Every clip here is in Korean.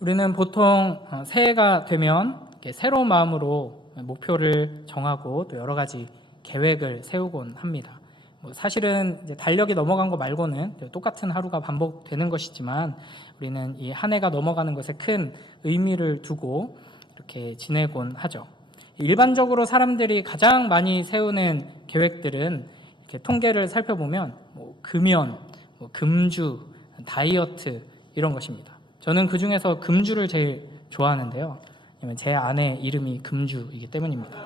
우리는 보통 새해가 되면 새로운 마음으로 목표를 정하고 또 여러 가지 계획을 세우곤 합니다. 사실은 이제 달력이 넘어간 거 말고는 똑같은 하루가 반복되는 것이지만 우리는 이 한 해가 넘어가는 것에 큰 의미를 두고 이렇게 지내곤 하죠. 일반적으로 사람들이 가장 많이 세우는 계획들은 이렇게 통계를 살펴보면 금연, 금주, 다이어트 이런 것입니다. 저는 그 중에서 금주를 제일 좋아하는데요. 왜냐면 제 아내 이름이 금주이기 때문입니다.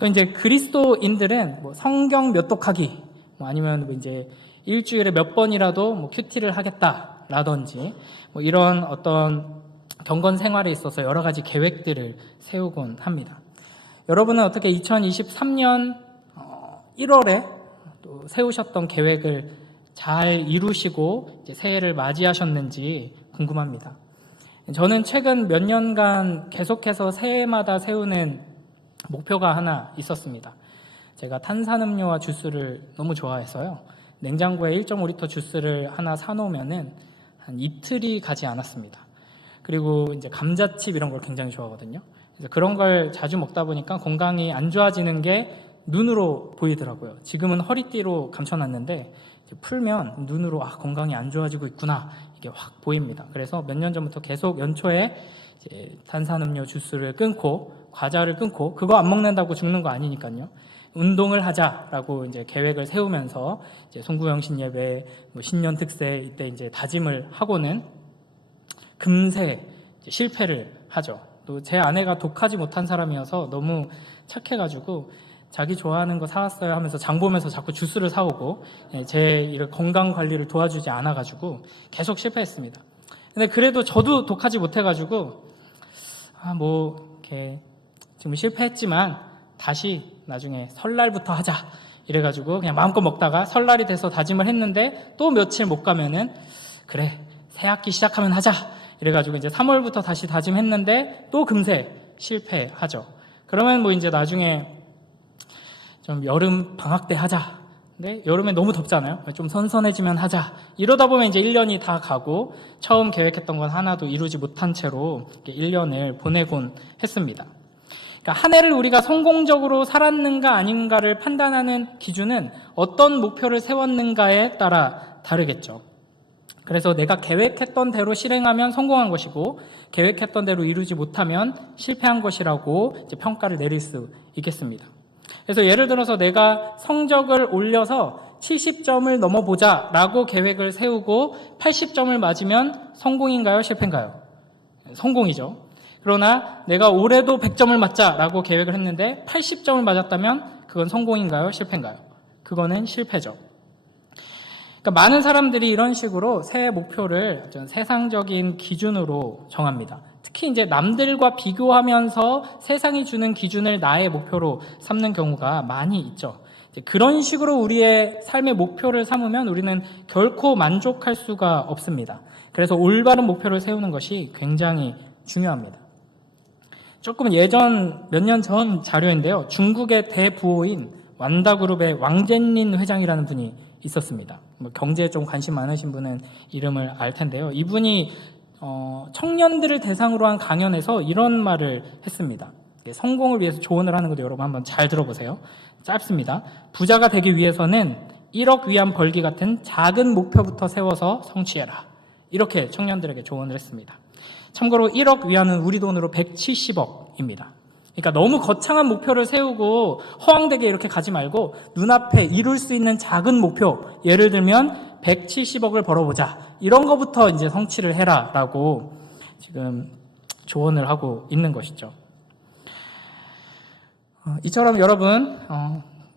또 이제 그리스도인들은 성경 몇 독하기, 아니면 이제 일주일에 몇 번이라도 큐티를 하겠다라든지 이런 어떤 경건 생활에 있어서 여러 가지 계획들을 세우곤 합니다. 여러분은 어떻게 2023년 1월에 또 세우셨던 계획을 잘 이루시고 이제 새해를 맞이하셨는지 궁금합니다. 저는 최근 몇 년간 계속해서 새해마다 세우는 목표가 하나 있었습니다. 제가 탄산음료와 주스를 너무 좋아해서요. 냉장고에 1.5리터 주스를 하나 사놓으면은 한 이틀이 가지 않았습니다. 그리고 이제 감자칩 이런 걸 굉장히 좋아하거든요. 그래서 그런 걸 자주 먹다 보니까 건강이 안 좋아지는 게 눈으로 보이더라고요. 지금은 허리띠로 감춰놨는데 풀면 눈으로 건강이 안 좋아지고 있구나 이게 확 보입니다. 그래서 몇 년 전부터 계속 연초에 이제 탄산음료 주스를 끊고 과자를 끊고 그거 안 먹는다고 죽는 거 아니니까요. 운동을 하자라고 이제 계획을 세우면서 이제 송구영신 예배, 신년 특세 이때 이제 다짐을 하고는 금세 실패를 하죠. 또 제 아내가 독하지 못한 사람이어서 너무 착해가지고 자기 좋아하는 거 사왔어요 하면서 장 보면서 자꾸 주스를 사오고 제 이런 건강 관리를 도와주지 않아가지고 계속 실패했습니다. 근데 그래도 저도 독하지 못해가지고 이렇게 지금 실패했지만 다시 나중에 설날부터 하자 이래가지고 그냥 마음껏 먹다가 설날이 돼서 다짐을 했는데 또 며칠 못 가면은 그래 새학기 시작하면 하자 이래가지고 이제 3월부터 다시 다짐했는데 또 금세 실패하죠. 그러면 이제 나중에 좀 여름 방학 때 하자. 근데 여름에 너무 덥잖아요. 좀 선선해지면 하자. 이러다 보면 이제 1년이 다 가고 처음 계획했던 건 하나도 이루지 못한 채로 1년을 보내곤 했습니다. 그러니까 한 해를 우리가 성공적으로 살았는가 아닌가를 판단하는 기준은 어떤 목표를 세웠는가에 따라 다르겠죠. 그래서 내가 계획했던 대로 실행하면 성공한 것이고 계획했던 대로 이루지 못하면 실패한 것이라고 이제 평가를 내릴 수 있겠습니다. 그래서 예를 들어서 내가 성적을 올려서 70점을 넘어보자 라고 계획을 세우고 80점을 맞으면 성공인가요? 실패인가요? 성공이죠. 그러나 내가 올해도 100점을 맞자라고 계획을 했는데 80점을 맞았다면 그건 성공인가요? 실패인가요? 그거는 실패죠. 그러니까 많은 사람들이 이런 식으로 새해 목표를 세상적인 기준으로 정합니다. 특히 이제 남들과 비교하면서 세상이 주는 기준을 나의 목표로 삼는 경우가 많이 있죠. 그런 식으로 우리의 삶의 목표를 삼으면 우리는 결코 만족할 수가 없습니다. 그래서 올바른 목표를 세우는 것이 굉장히 중요합니다. 조금 몇 년 전 자료인데요. 중국의 대부호인 완다그룹의 왕젠린 회장이라는 분이 있었습니다. 경제에 좀 관심 많으신 분은 이름을 알 텐데요. 이분이 청년들을 대상으로 한 강연에서 이런 말을 했습니다. 성공을 위해서 조언을 하는 것도 여러분 한번 잘 들어보세요. 짧습니다. 부자가 되기 위해서는 1억 위안 벌기 같은 작은 목표부터 세워서 성취해라. 이렇게 청년들에게 조언을 했습니다. 참고로 1억 위안은 우리 돈으로 170억입니다. 그러니까 너무 거창한 목표를 세우고 허황되게 이렇게 가지 말고 눈앞에 이룰 수 있는 작은 목표, 예를 들면 170억을 벌어보자. 이런 거부터 이제 성취를 해라라고 지금 조언을 하고 있는 것이죠. 이처럼 여러분,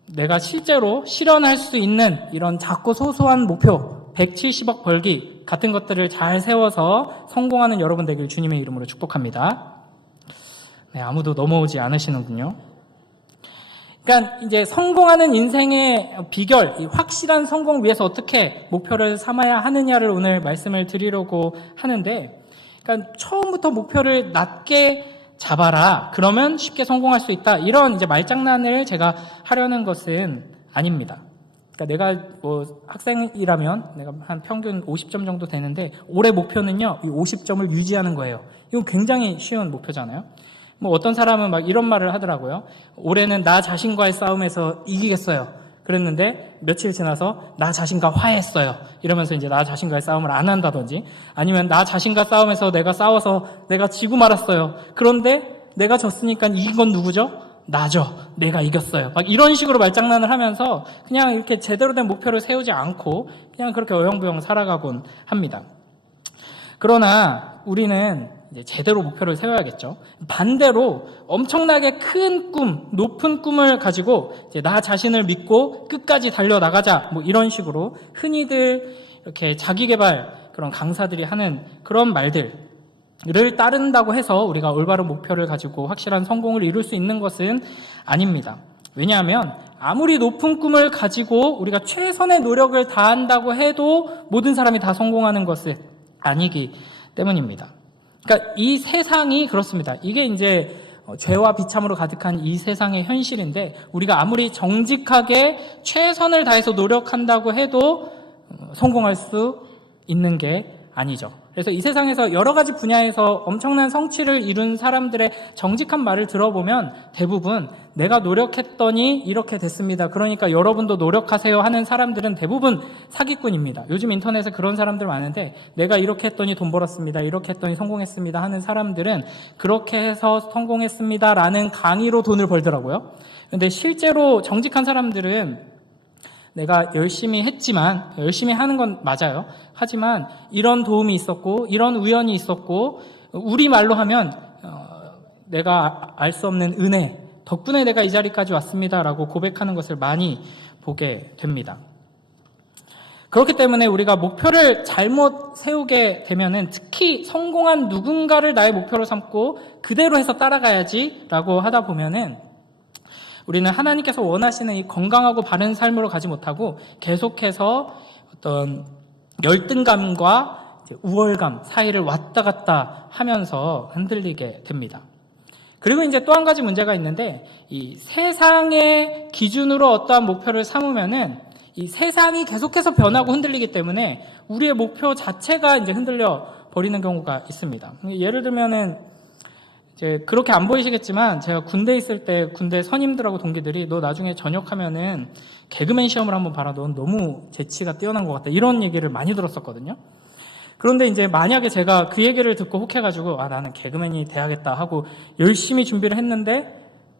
내가 실제로 실현할 수 있는 이런 작고 소소한 목표, 170억 벌기 같은 것들을 잘 세워서 성공하는 여러분 되길 주님의 이름으로 축복합니다. 네, 아무도 넘어오지 않으시는군요. 그러니까 이제 성공하는 인생의 비결, 이 확실한 성공 위해서 어떻게 목표를 삼아야 하느냐를 오늘 말씀을 드리려고 하는데, 그러니까 처음부터 목표를 낮게 잡아라. 그러면 쉽게 성공할 수 있다. 이런 이제 말장난을 제가 하려는 것은 아닙니다. 그러니까 내가 뭐 학생이라면 내가 한 평균 50점 정도 되는데 올해 목표는요, 이 50점을 유지하는 거예요. 이건 굉장히 쉬운 목표잖아요. 뭐 어떤 사람은 막 이런 말을 하더라고요. 올해는 나 자신과의 싸움에서 이기겠어요. 그랬는데 며칠 지나서 나 자신과 화해했어요. 이러면서 이제 나 자신과의 싸움을 안 한다든지, 아니면 나 자신과 싸움에서 내가 싸워서 내가 지고 말았어요. 그런데 내가 졌으니까 이긴 건 누구죠? 나죠. 내가 이겼어요. 막 이런 식으로 말장난을 하면서 그냥 이렇게 제대로 된 목표를 세우지 않고 그냥 그렇게 어영부영 살아가곤 합니다. 그러나 우리는 이제 제대로 목표를 세워야겠죠. 반대로 엄청나게 큰 꿈, 높은 꿈을 가지고 이제 나 자신을 믿고 끝까지 달려나가자, 뭐 이런 식으로 흔히들 이렇게 자기개발 그런 강사들이 하는 그런 말들을 따른다고 해서 우리가 올바른 목표를 가지고 확실한 성공을 이룰 수 있는 것은 아닙니다. 왜냐하면 아무리 높은 꿈을 가지고 우리가 최선의 노력을 다한다고 해도 모든 사람이 다 성공하는 것은 아니기 때문입니다. 그러니까 이 세상이 그렇습니다. 이게 이제 죄와 비참으로 가득한 이 세상의 현실인데, 우리가 아무리 정직하게 최선을 다해서 노력한다고 해도 성공할 수 있는 게 아니죠. 그래서 이 세상에서 여러 가지 분야에서 엄청난 성취를 이룬 사람들의 정직한 말을 들어보면 대부분 내가 노력했더니 이렇게 됐습니다, 그러니까 여러분도 노력하세요 하는 사람들은 대부분 사기꾼입니다. 요즘 인터넷에 그런 사람들 많은데, 내가 이렇게 했더니 돈 벌었습니다, 이렇게 했더니 성공했습니다 하는 사람들은 그렇게 해서 성공했습니다라는 강의로 돈을 벌더라고요. 근데 실제로 정직한 사람들은 내가 열심히 했지만, 열심히 하는 건 맞아요. 하지만 이런 도움이 있었고 이런 우연이 있었고, 우리말로 하면 내가 알 수 없는 은혜 덕분에 내가 이 자리까지 왔습니다라고 고백하는 것을 많이 보게 됩니다. 그렇기 때문에 우리가 목표를 잘못 세우게 되면은, 특히 성공한 누군가를 나의 목표로 삼고 그대로 해서 따라가야지라고 하다 보면은 우리는 하나님께서 원하시는 이 건강하고 바른 삶으로 가지 못하고 계속해서 어떤 열등감과 우월감 사이를 왔다 갔다 하면서 흔들리게 됩니다. 그리고 이제 또 한 가지 문제가 있는데, 이 세상의 기준으로 어떠한 목표를 삼으면은 이 세상이 계속해서 변하고 흔들리기 때문에 우리의 목표 자체가 이제 흔들려 버리는 경우가 있습니다. 예를 들면은 이제 그렇게 안 보이시겠지만, 제가 군대에 있을 때 군대 선임들하고 동기들이 너 나중에 전역하면은 개그맨 시험을 한번 봐라, 넌 너무 재치가 뛰어난 것 같다, 이런 얘기를 많이 들었었거든요. 그런데 이제 만약에 제가 그 얘기를 듣고 혹해가지고 나는 개그맨이 돼야겠다 하고 열심히 준비를 했는데,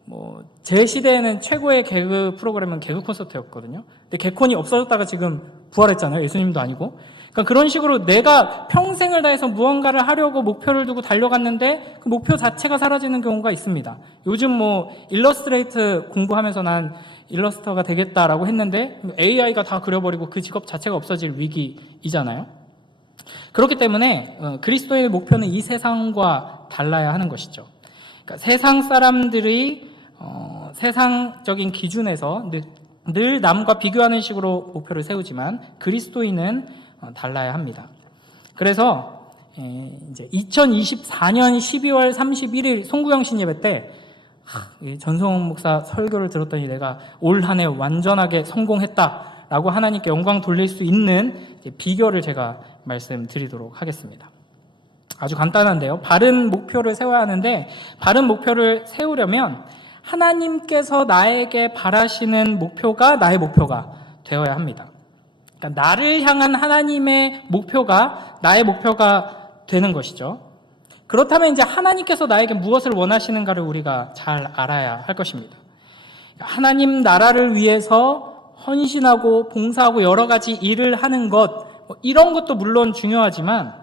뭐 제 시대에는 최고의 개그 프로그램은 개그 콘서트였거든요. 근데 개콘이 없어졌다가 지금 부활했잖아요. 예수님도 아니고. 그러니까 그런 식으로 내가 평생을 다해서 무언가를 하려고 목표를 두고 달려갔는데 그 목표 자체가 사라지는 경우가 있습니다. 요즘 뭐 일러스트레이트 공부하면서 난 일러스터가 되겠다라고 했는데 AI가 다 그려버리고 그 직업 자체가 없어질 위기이잖아요. 그렇기 때문에 그리스도의 목표는 이 세상과 달라야 하는 것이죠. 그러니까 세상 사람들이 세상적인 기준에서 늘 남과 비교하는 식으로 목표를 세우지만 그리스도인은 달라야 합니다. 그래서 이제 2024년 12월 31일 송구영신 예배 때 전성훈 목사 설교를 들었더니 내가 올 한 해 완전하게 성공했다라고 하나님께 영광 돌릴 수 있는 비결을 제가 말씀드리도록 하겠습니다. 아주 간단한데요. 바른 목표를 세워야 하는데, 바른 목표를 세우려면 하나님께서 나에게 바라시는 목표가 나의 목표가 되어야 합니다. 그러니까 나를 향한 하나님의 목표가 나의 목표가 되는 것이죠. 그렇다면 이제 하나님께서 나에게 무엇을 원하시는가를 우리가 잘 알아야 할 것입니다. 하나님 나라를 위해서 헌신하고 봉사하고 여러 가지 일을 하는 것, 이런 것도 물론 중요하지만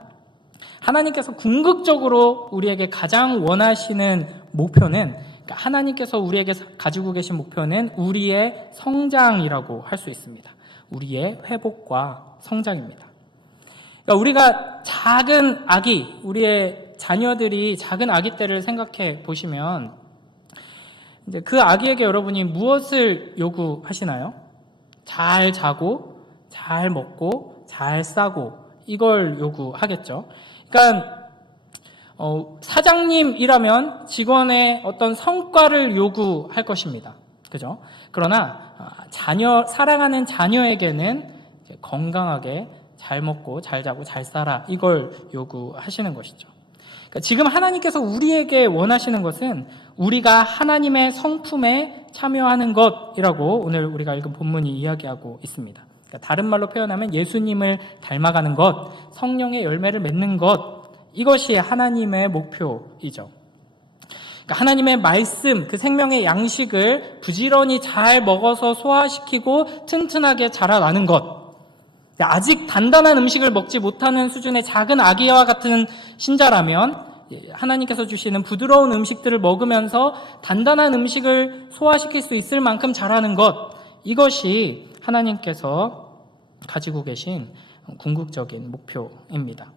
하나님께서 궁극적으로 우리에게 가장 원하시는 목표는, 그러니까 하나님께서 우리에게 가지고 계신 목표는 우리의 성장이라고 할 수 있습니다. 우리의 회복과 성장입니다. 그러니까 우리가 작은 아기, 우리의 자녀들이 작은 아기 때를 생각해 보시면 이제 그 아기에게 여러분이 무엇을 요구하시나요? 잘 자고, 잘 먹고, 잘 싸고, 이걸 요구하겠죠. 그러니까 사장님이라면 직원의 어떤 성과를 요구할 것입니다. 그죠? 그러나 사랑하는 자녀에게는 건강하게 잘 먹고 잘 자고 잘 살아, 이걸 요구하시는 것이죠. 그러니까 지금 하나님께서 우리에게 원하시는 것은 우리가 하나님의 성품에 참여하는 것이라고 오늘 우리가 읽은 본문이 이야기하고 있습니다. 그러니까 다른 말로 표현하면 예수님을 닮아가는 것, 성령의 열매를 맺는 것, 이것이 하나님의 목표이죠. 그러니까 하나님의 말씀, 그 생명의 양식을 부지런히 잘 먹어서 소화시키고 튼튼하게 자라나는 것. 아직 단단한 음식을 먹지 못하는 수준의 작은 아기와 같은 신자라면 하나님께서 주시는 부드러운 음식들을 먹으면서 단단한 음식을 소화시킬 수 있을 만큼 자라는 것, 이것이 하나님께서 가지고 계신 궁극적인 목표입니다.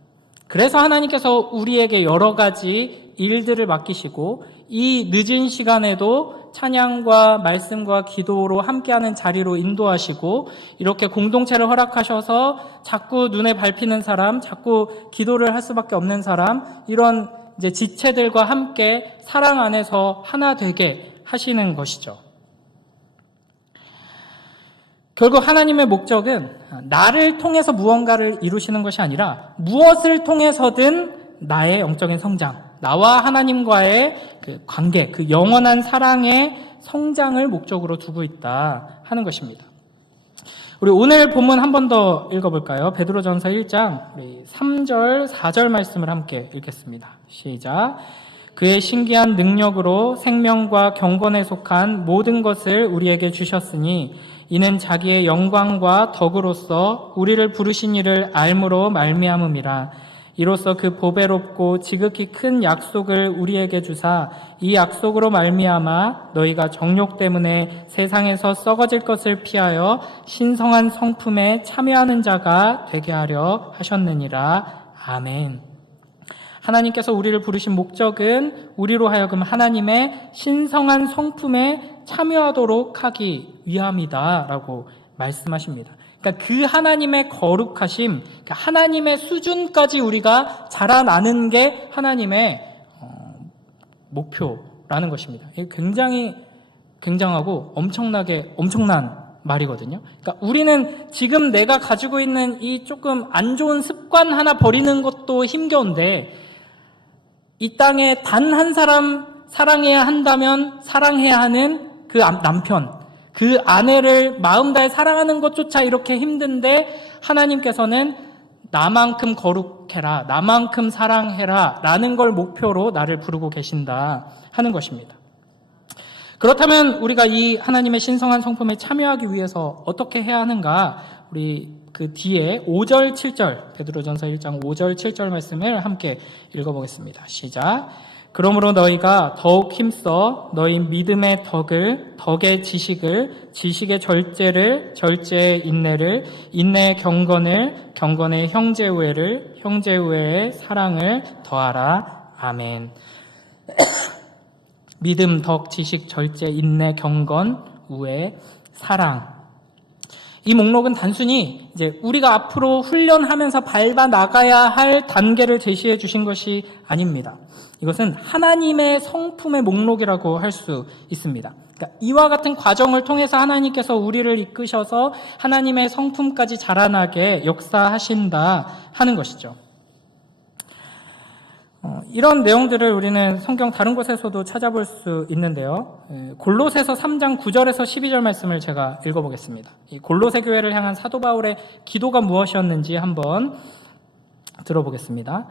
그래서 하나님께서 우리에게 여러 가지 일들을 맡기시고 이 늦은 시간에도 찬양과 말씀과 기도로 함께하는 자리로 인도하시고 이렇게 공동체를 허락하셔서 자꾸 눈에 밟히는 사람, 자꾸 기도를 할 수밖에 없는 사람, 이런 이제 지체들과 함께 사랑 안에서 하나 되게 하시는 것이죠. 결국 하나님의 목적은 나를 통해서 무언가를 이루시는 것이 아니라 무엇을 통해서든 나의 영적인 성장, 나와 하나님과의 그 관계, 그 영원한 사랑의 성장을 목적으로 두고 있다 하는 것입니다. 우리 오늘 본문 한 번 더 읽어볼까요? 베드로전서 1장 3절, 4절 말씀을 함께 읽겠습니다. 시작. 그의 신기한 능력으로 생명과 경건에 속한 모든 것을 우리에게 주셨으니 이는 자기의 영광과 덕으로서 우리를 부르신 이를 알므로 말미암음이라. 이로써 그 보배롭고 지극히 큰 약속을 우리에게 주사 이 약속으로 말미암아 너희가 정욕 때문에 세상에서 썩어질 것을 피하여 신성한 성품에 참여하는 자가 되게 하려 하셨느니라. 아멘. 하나님께서 우리를 부르신 목적은 우리로 하여금 하나님의 신성한 성품에 참여하도록 하기 위함이다라고 말씀하십니다. 그러니까 그 하나님의 거룩하심, 하나님의 수준까지 우리가 자라나는 게 하나님의 목표라는 것입니다. 이게 굉장히 굉장하고 엄청난 말이거든요. 그러니까 우리는 지금 내가 가지고 있는 이 조금 안 좋은 습관 하나 버리는 것도 힘겨운데 이 땅에 단 한 사람 사랑해야 한다면 사랑해야 하는 그 남편, 그 아내를 마음 다해 사랑하는 것조차 이렇게 힘든데 하나님께서는 나만큼 거룩해라, 나만큼 사랑해라 라는 걸 목표로 나를 부르고 계신다 하는 것입니다. 그렇다면 우리가 이 하나님의 신성한 성품에 참여하기 위해서 어떻게 해야 하는가? 우리 그 뒤에 5절, 7절, 베드로전서 1장 5절, 7절 말씀을 함께 읽어보겠습니다. 시작. 그러므로 너희가 더욱 힘써 너희 믿음의 덕을, 덕의 지식을, 지식의 절제를, 절제의 인내를, 인내의 경건을, 경건의 형제우애를, 형제우애의 사랑을 더하라. 아멘. 믿음, 덕, 지식, 절제, 인내, 경건, 우애, 사랑. 이 목록은 단순히 이제 우리가 앞으로 훈련하면서 밟아 나가야 할 단계를 제시해 주신 것이 아닙니다. 이것은 하나님의 성품의 목록이라고 할 수 있습니다. 그러니까 이와 같은 과정을 통해서 하나님께서 우리를 이끄셔서 하나님의 성품까지 자라나게 역사하신다 하는 것이죠. 이런 내용들을 우리는 성경 다른 곳에서도 찾아볼 수 있는데요. 골로새서 3장 9절에서 12절 말씀을 제가 읽어보겠습니다. 이 골로새 교회를 향한 사도 바울의 기도가 무엇이었는지 한번 들어보겠습니다.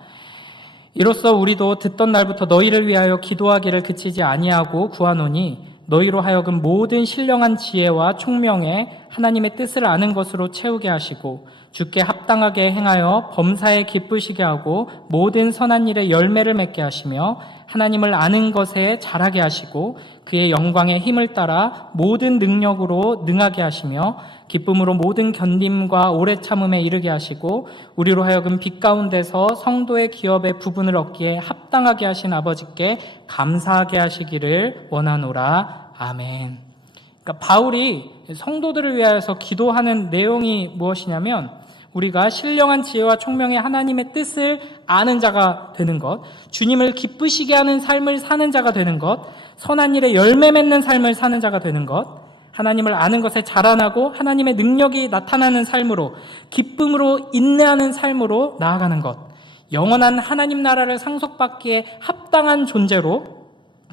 이로써 우리도 듣던 날부터 너희를 위하여 기도하기를 그치지 아니하고 구하노니 너희로 하여금 모든 신령한 지혜와 총명에 하나님의 뜻을 아는 것으로 채우게 하시고 주께 합당하게 행하여 범사에 기쁘시게 하고 모든 선한 일에 열매를 맺게 하시며 하나님을 아는 것에 자라게 하시고 그의 영광의 힘을 따라 모든 능력으로 능하게 하시며 기쁨으로 모든 견딤과 오래 참음에 이르게 하시고 우리로 하여금 빛 가운데서 성도의 기업의 부분을 얻기에 합당하게 하신 아버지께 감사하게 하시기를 원하노라. 아멘. 그러니까 바울이 성도들을 위하여서 기도하는 내용이 무엇이냐면 우리가 신령한 지혜와 총명의 하나님의 뜻을 아는 자가 되는 것, 주님을 기쁘시게 하는 삶을 사는 자가 되는 것, 선한 일에 열매 맺는 삶을 사는 자가 되는 것, 하나님을 아는 것에 자라나고 하나님의 능력이 나타나는 삶으로, 기쁨으로 인내하는 삶으로 나아가는 것, 영원한 하나님 나라를 상속받기에 합당한 존재로,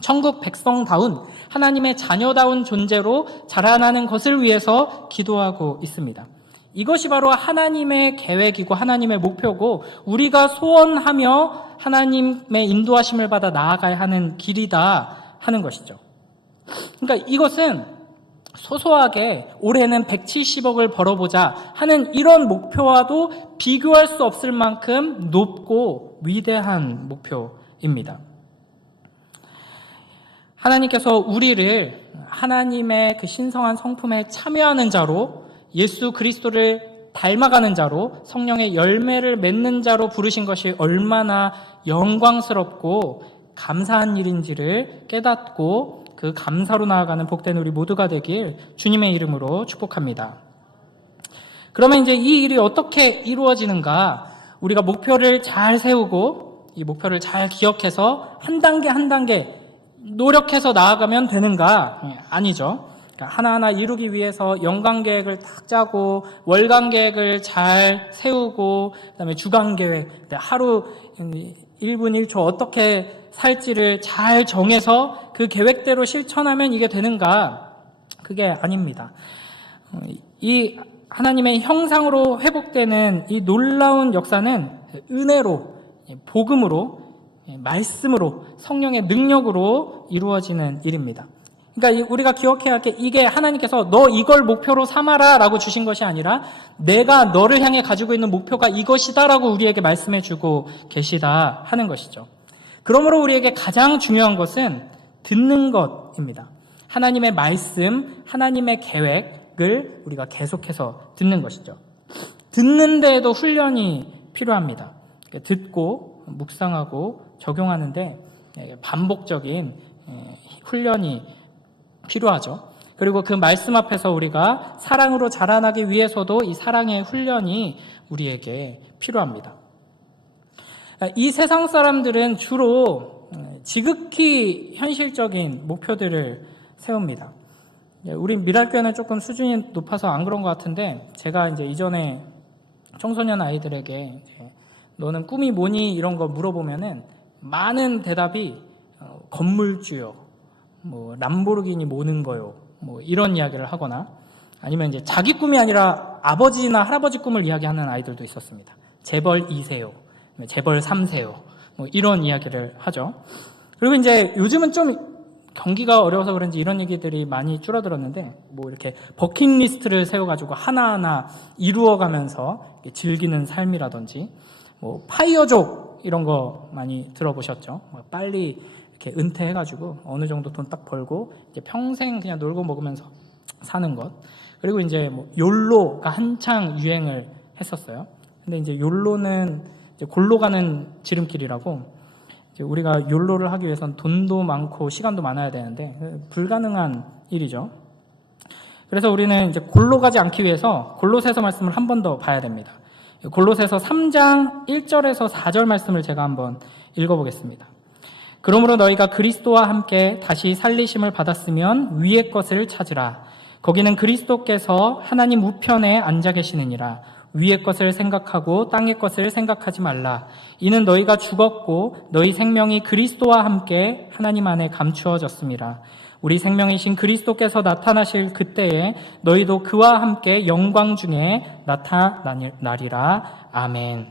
천국 백성다운 하나님의 자녀다운 존재로 자라나는 것을 위해서 기도하고 있습니다. 이것이 바로 하나님의 계획이고 하나님의 목표고 우리가 소원하며 하나님의 인도하심을 받아 나아가야 하는 길이다 하는 것이죠. 그러니까 이것은 소소하게 올해는 170억을 벌어보자 하는 이런 목표와도 비교할 수 없을 만큼 높고 위대한 목표입니다. 하나님께서 우리를 하나님의 그 신성한 성품에 참여하는 자로, 예수 그리스도를 닮아가는 자로, 성령의 열매를 맺는 자로 부르신 것이 얼마나 영광스럽고 감사한 일인지를 깨닫고 그 감사로 나아가는 복된 우리 모두가 되길 주님의 이름으로 축복합니다. 그러면 이제 이 일이 어떻게 이루어지는가? 우리가 목표를 잘 세우고 이 목표를 잘 기억해서 한 단계 한 단계 노력해서 나아가면 되는가? 아니죠. 그러니까 하나하나 이루기 위해서 연간 계획을 딱 짜고 월간 계획을 잘 세우고 그다음에 주간 계획, 하루 1분 1초 어떻게 살지를 잘 정해서 그 계획대로 실천하면 이게 되는가? 그게 아닙니다. 이 하나님의 형상으로 회복되는 이 놀라운 역사는 은혜로, 복음으로, 말씀으로, 성령의 능력으로 이루어지는 일입니다. 그러니까 우리가 기억해야 할 게 이게 하나님께서 너 이걸 목표로 삼아라 라고 주신 것이 아니라 내가 너를 향해 가지고 있는 목표가 이것이다 라고 우리에게 말씀해 주고 계시다 하는 것이죠. 그러므로 우리에게 가장 중요한 것은 듣는 것입니다. 하나님의 말씀, 하나님의 계획을 우리가 계속해서 듣는 것이죠. 듣는 데에도 훈련이 필요합니다. 듣고 묵상하고 적용하는데 반복적인 훈련이 필요하죠. 그리고 그 말씀 앞에서 우리가 사랑으로 자라나기 위해서도 이 사랑의 훈련이 우리에게 필요합니다. 이 세상 사람들은 주로 지극히 현실적인 목표들을 세웁니다. 우리 미랄교회는 조금 수준이 높아서 안 그런 것 같은데 제가 이제 이전에 청소년 아이들에게 너는 꿈이 뭐니 이런 거 물어보면은 많은 대답이 건물주요, 뭐 람보르기니 모는 거요, 뭐 이런 이야기를 하거나 아니면 이제 자기 꿈이 아니라 아버지나 할아버지 꿈을 이야기하는 아이들도 있었습니다. 재벌 2세요, 재벌 3세요, 뭐 이런 이야기를 하죠. 그리고 이제 요즘은 좀 경기가 어려워서 그런지 이런 얘기들이 많이 줄어들었는데 뭐 이렇게 버킷리스트를 세워가지고 하나하나 이루어가면서 즐기는 삶이라든지 뭐 파이어족 이런 거 많이 들어보셨죠? 빨리 이렇게 은퇴해가지고 어느 정도 돈 딱 벌고 이제 평생 그냥 놀고 먹으면서 사는 것. 그리고 이제 뭐 욜로가 한창 유행을 했었어요. 근데 이제 욜로는 이제 골로 가는 지름길이라고 이제 우리가 욜로를 하기 위해서는 돈도 많고 시간도 많아야 되는데 불가능한 일이죠. 그래서 우리는 이제 골로 가지 않기 위해서 골로새서 말씀을 한 번 더 봐야 됩니다. 골로새서 3장 1절에서 4절 말씀을 제가 한번 읽어보겠습니다. 그러므로 너희가 그리스도와 함께 다시 살리심을 받았으면 위의 것을 찾으라. 거기는 그리스도께서 하나님 우편에 앉아 계시느니라. 위의 것을 생각하고 땅의 것을 생각하지 말라. 이는 너희가 죽었고 너희 생명이 그리스도와 함께 하나님 안에 감추어졌습니다. 우리 생명이신 그리스도께서 나타나실 그때에 너희도 그와 함께 영광 중에 나타나리라. 아멘.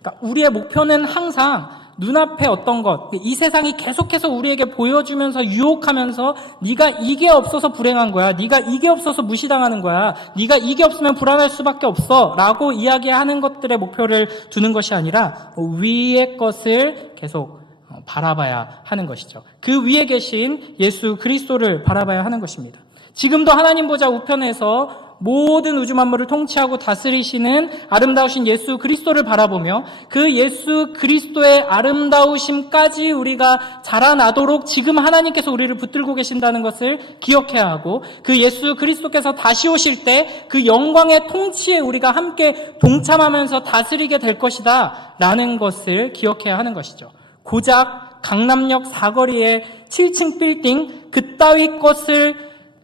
그러니까 우리의 목표는 항상 눈앞에 어떤 것, 이 세상이 계속해서 우리에게 보여주면서 유혹하면서 네가 이게 없어서 불행한 거야, 네가 이게 없어서 무시당하는 거야, 네가 이게 없으면 불안할 수밖에 없어 라고 이야기하는 것들의 목표를 두는 것이 아니라 위의 것을 계속 바라봐야 하는 것이죠. 그 위에 계신 예수 그리스도를 바라봐야 하는 것입니다. 지금도 하나님 보좌 우편에서 모든 우주 만물을 통치하고 다스리시는 아름다우신 예수 그리스도를 바라보며 그 예수 그리스도의 아름다우심까지 우리가 자라나도록 지금 하나님께서 우리를 붙들고 계신다는 것을 기억해야 하고, 그 예수 그리스도께서 다시 오실 때 그 영광의 통치에 우리가 함께 동참하면서 다스리게 될 것이다 라는 것을 기억해야 하는 것이죠. 고작 강남역 사거리의 7층 빌딩 그따위 것을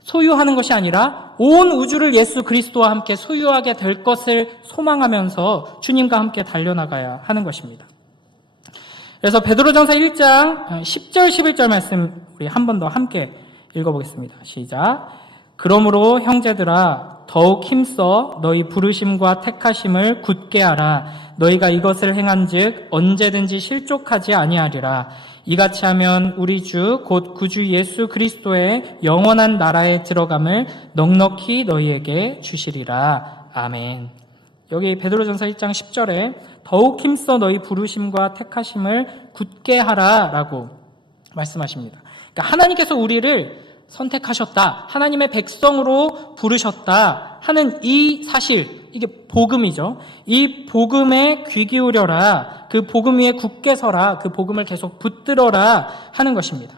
소유하는 것이 아니라 온 우주를 예수 그리스도와 함께 소유하게 될 것을 소망하면서 주님과 함께 달려나가야 하는 것입니다. 그래서 베드로전서 1장 10절 11절 말씀 우리 한 번 더 함께 읽어보겠습니다. 시작. 그러므로 형제들아 더욱 힘써 너희 부르심과 택하심을 굳게 하라. 너희가 이것을 행한즉 언제든지 실족하지 아니하리라. 이같이 하면 우리 주 곧 구주 예수 그리스도의 영원한 나라에 들어감을 넉넉히 너희에게 주시리라. 아멘. 여기 베드로전서 1장 10절에 더욱 힘써 너희 부르심과 택하심을 굳게 하라라고 말씀하십니다. 그러니까 하나님께서 우리를 선택하셨다, 하나님의 백성으로 부르셨다 하는 이 사실, 이게 복음이죠. 이 복음에 귀 기울여라, 그 복음 위에 굳게 서라, 그 복음을 계속 붙들어라 하는 것입니다.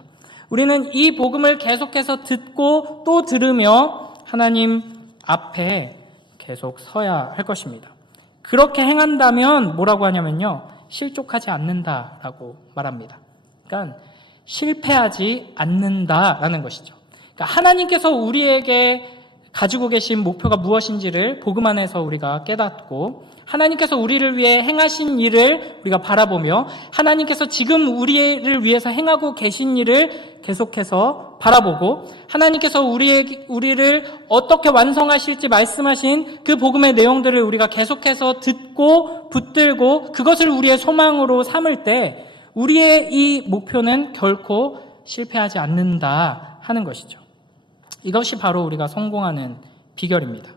우리는 이 복음을 계속해서 듣고 또 들으며 하나님 앞에 계속 서야 할 것입니다. 그렇게 행한다면 뭐라고 하냐면요, 실족하지 않는다라고 말합니다. 그러니까 실패하지 않는다라는 것이죠. 그러니까 하나님께서 우리에게 가지고 계신 목표가 무엇인지를 복음 안에서 우리가 깨닫고, 하나님께서 우리를 위해 행하신 일을 우리가 바라보며, 하나님께서 지금 우리를 위해서 행하고 계신 일을 계속해서 바라보고, 하나님께서 우리를 어떻게 완성하실지 말씀하신 그 복음의 내용들을 우리가 계속해서 듣고 붙들고 그것을 우리의 소망으로 삼을 때 우리의 이 목표는 결코 실패하지 않는다 하는 것이죠. 이것이 바로 우리가 성공하는 비결입니다.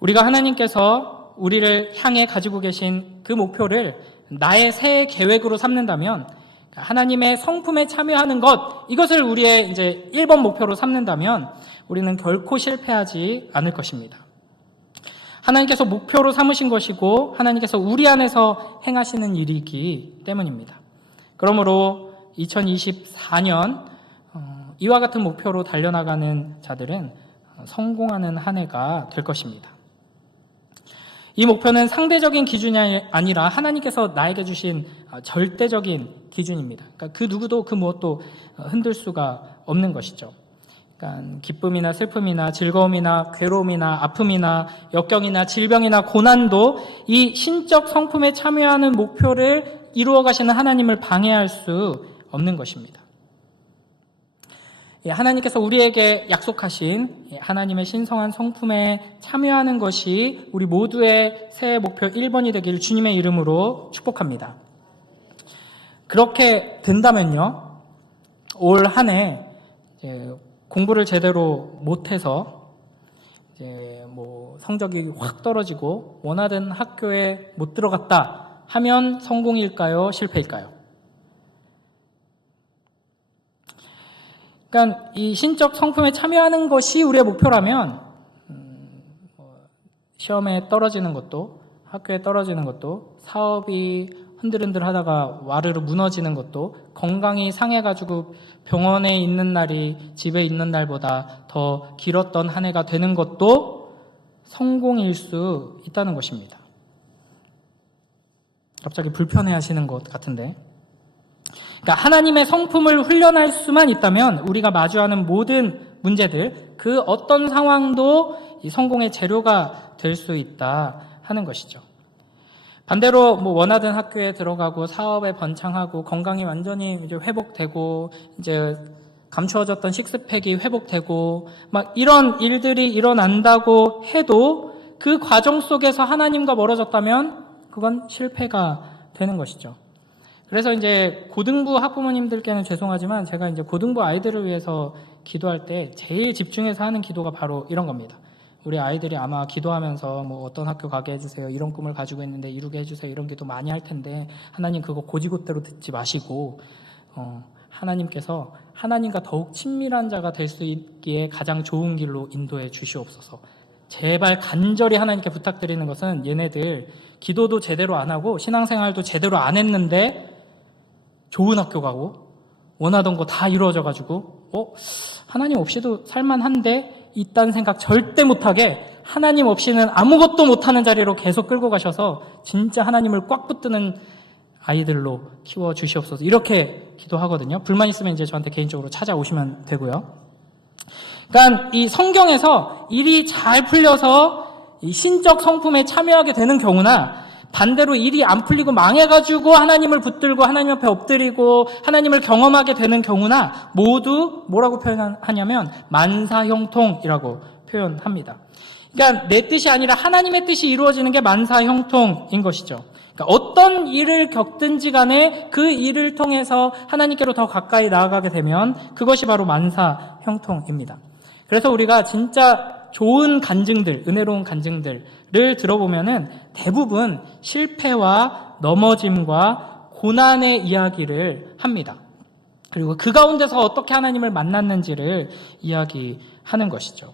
우리가 하나님께서 우리를 향해 가지고 계신 그 목표를 나의 새 계획으로 삼는다면, 하나님의 성품에 참여하는 것, 이것을 우리의 이제 1번 목표로 삼는다면 우리는 결코 실패하지 않을 것입니다. 하나님께서 목표로 삼으신 것이고 하나님께서 우리 안에서 행하시는 일이기 때문입니다. 그러므로 2024년 이와 같은 목표로 달려나가는 자들은 성공하는 한 해가 될 것입니다. 이 목표는 상대적인 기준이 아니라 하나님께서 나에게 주신 절대적인 기준입니다. 그러니까 그 누구도 그 무엇도 흔들 수가 없는 것이죠. 그러니까 기쁨이나 슬픔이나 즐거움이나 괴로움이나 아픔이나 역경이나 질병이나 고난도 이 신적 성품에 참여하는 목표를 이루어 가시는 하나님을 방해할 수 없는 것입니다. 하나님께서 우리에게 약속하신 하나님의 신성한 성품에 참여하는 것이 우리 모두의 새해 목표 1번이 되길 주님의 이름으로 축복합니다. 그렇게 된다면요, 올 한 해 공부를 제대로 못해서 성적이 확 떨어지고 원하던 학교에 못 들어갔다 하면 성공일까요? 실패일까요? 그러니까 이 신적 성품에 참여하는 것이 우리의 목표라면 시험에 떨어지는 것도, 학교에 떨어지는 것도, 사업이 흔들흔들 하다가 와르르 무너지는 것도, 건강이 상해가지고 병원에 있는 날이 집에 있는 날보다 더 길었던 한 해가 되는 것도 성공일 수 있다는 것입니다. 갑자기 불편해하시는 것 같은데, 그러니까 하나님의 성품을 훈련할 수만 있다면 우리가 마주하는 모든 문제들, 그 어떤 상황도 이 성공의 재료가 될 수 있다 하는 것이죠. 반대로 원하던 학교에 들어가고 사업에 번창하고 건강이 완전히 이제 회복되고 이제 감추어졌던 식스팩이 회복되고 막 이런 일들이 일어난다고 해도 그 과정 속에서 하나님과 멀어졌다면 그건 실패가 되는 것이죠. 그래서 이제 고등부 학부모님들께는 죄송하지만 제가 이제 고등부 아이들을 위해서 기도할 때 제일 집중해서 하는 기도가 바로 이런 겁니다. 우리 아이들이 아마 기도하면서 어떤 학교 가게 해주세요, 이런 꿈을 가지고 있는데 이루게 해주세요, 이런 기도 많이 할 텐데 하나님 그거 고지곳대로 듣지 마시고 하나님께서 하나님과 더욱 친밀한 자가 될 수 있기에 가장 좋은 길로 인도해 주시옵소서. 제발 간절히 하나님께 부탁드리는 것은 얘네들 기도도 제대로 안 하고 신앙생활도 제대로 안 했는데 좋은 학교 가고 원하던 거 다 이루어져가지고 하나님 없이도 살만한데 이딴 생각 절대 못하게 하나님 없이는 아무것도 못하는 자리로 계속 끌고 가셔서 진짜 하나님을 꽉 붙드는 아이들로 키워주시옵소서. 이렇게 기도하거든요. 불만 있으면 이제 저한테 개인적으로 찾아오시면 되고요. 그러니까 이 성경에서 일이 잘 풀려서 이 신적 성품에 참여하게 되는 경우나 반대로 일이 안 풀리고 망해가지고 하나님을 붙들고 하나님 앞에 엎드리고 하나님을 경험하게 되는 경우나 모두 뭐라고 표현하냐면 만사형통이라고 표현합니다. 그러니까 내 뜻이 아니라 하나님의 뜻이 이루어지는 게 만사형통인 것이죠. 그러니까 어떤 일을 겪든지 간에 그 일을 통해서 하나님께로 더 가까이 나아가게 되면 그것이 바로 만사형통입니다. 그래서 우리가 진짜 좋은 간증들, 은혜로운 간증들을 들어보면은 대부분 실패와 넘어짐과 고난의 이야기를 합니다. 그리고 그 가운데서 어떻게 하나님을 만났는지를 이야기하는 것이죠.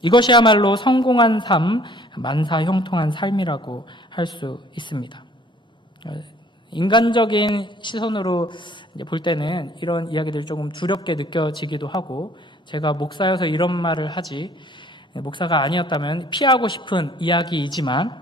이것이야말로 성공한 삶, 만사형통한 삶이라고 할 수 있습니다. 인간적인 시선으로 볼 때는 이런 이야기들이 조금 두렵게 느껴지기도 하고, 제가 목사여서 이런 말을 하지, 목사가 아니었다면 피하고 싶은 이야기이지만,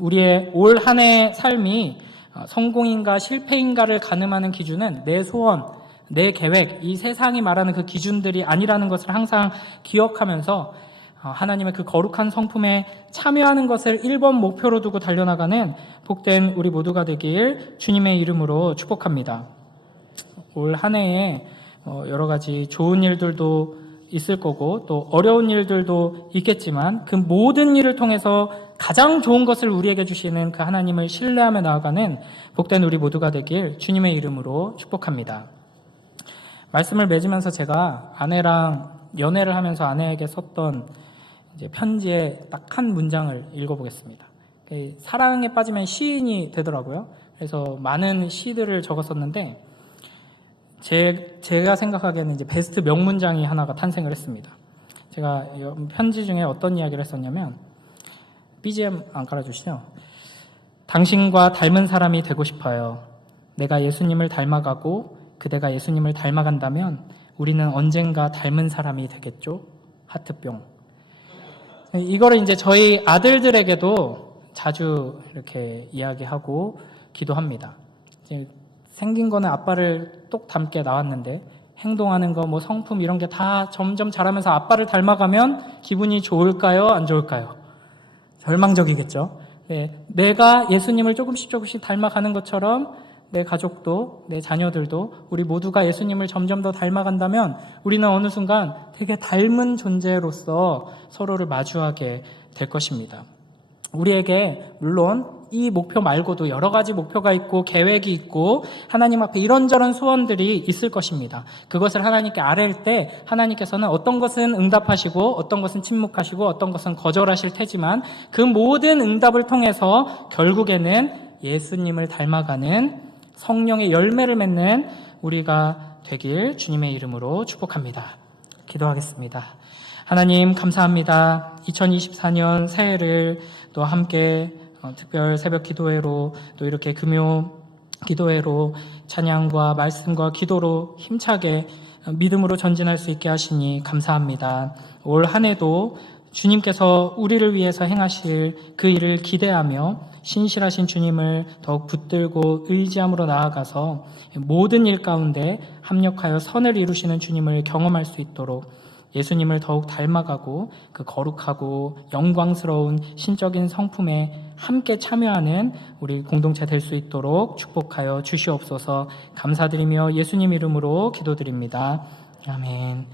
우리의 올 한 해의 삶이 성공인가 실패인가를 가늠하는 기준은 내 소원, 내 계획, 이 세상이 말하는 그 기준들이 아니라는 것을 항상 기억하면서 하나님의 그 거룩한 성품에 참여하는 것을 1번 목표로 두고 달려나가는 복된 우리 모두가 되길 주님의 이름으로 축복합니다. 올 한 해에 여러 가지 좋은 일들도 있을 거고 또 어려운 일들도 있겠지만 그 모든 일을 통해서 가장 좋은 것을 우리에게 주시는 그 하나님을 신뢰하며 나아가는 복된 우리 모두가 되길 주님의 이름으로 축복합니다. 말씀을 맺으면서 제가 아내랑 연애를 하면서 아내에게 썼던 이제 편지의 딱 한 문장을 읽어보겠습니다. 사랑에 빠지면 시인이 되더라고요. 그래서 많은 시들을 적었었는데 제가 생각하기에는 이제 베스트 명문장이 하나가 탄생을 했습니다. 제가 편지 중에 어떤 이야기를 했었냐면, BGM 안 깔아주시죠? 당신과 닮은 사람이 되고 싶어요. 내가 예수님을 닮아가고 그대가 예수님을 닮아간다면 우리는 언젠가 닮은 사람이 되겠죠? 하트뿅. 이거를 이제 저희 아들들에게도 자주 이렇게 이야기하고 기도합니다. 이제 생긴 거는 아빠를 똑 닮게 나왔는데 행동하는 거, 뭐 성품 이런 게 다 점점 자라면서 아빠를 닮아가면 기분이 좋을까요? 안 좋을까요? 절망적이겠죠. 네, 내가 예수님을 조금씩 닮아가는 것처럼 내 가족도, 내 자녀들도 우리 모두가 예수님을 점점 더 닮아간다면 우리는 어느 순간 되게 닮은 존재로서 서로를 마주하게 될 것입니다. 우리에게 물론 이 목표 말고도 여러 가지 목표가 있고 계획이 있고 하나님 앞에 이런저런 소원들이 있을 것입니다. 그것을 하나님께 아뢰일 때 하나님께서는 어떤 것은 응답하시고 어떤 것은 침묵하시고 어떤 것은 거절하실 테지만 그 모든 응답을 통해서 결국에는 예수님을 닮아가는 성령의 열매를 맺는 우리가 되길 주님의 이름으로 축복합니다. 기도하겠습니다. 하나님 감사합니다. 2024년 새해를 또 함께 특별 새벽 기도회로 또 이렇게 금요 기도회로 찬양과 말씀과 기도로 힘차게 믿음으로 전진할 수 있게 하시니 감사합니다. 올 한 해도 주님께서 우리를 위해서 행하실 그 일을 기대하며 신실하신 주님을 더욱 붙들고 의지함으로 나아가서 모든 일 가운데 합력하여 선을 이루시는 주님을 경험할 수 있도록 예수님을 더욱 닮아가고 그 거룩하고 영광스러운 신적인 성품에 함께 참여하는 우리 공동체 될 수 있도록 축복하여 주시옵소서. 감사드리며 예수님 이름으로 기도드립니다. 아멘.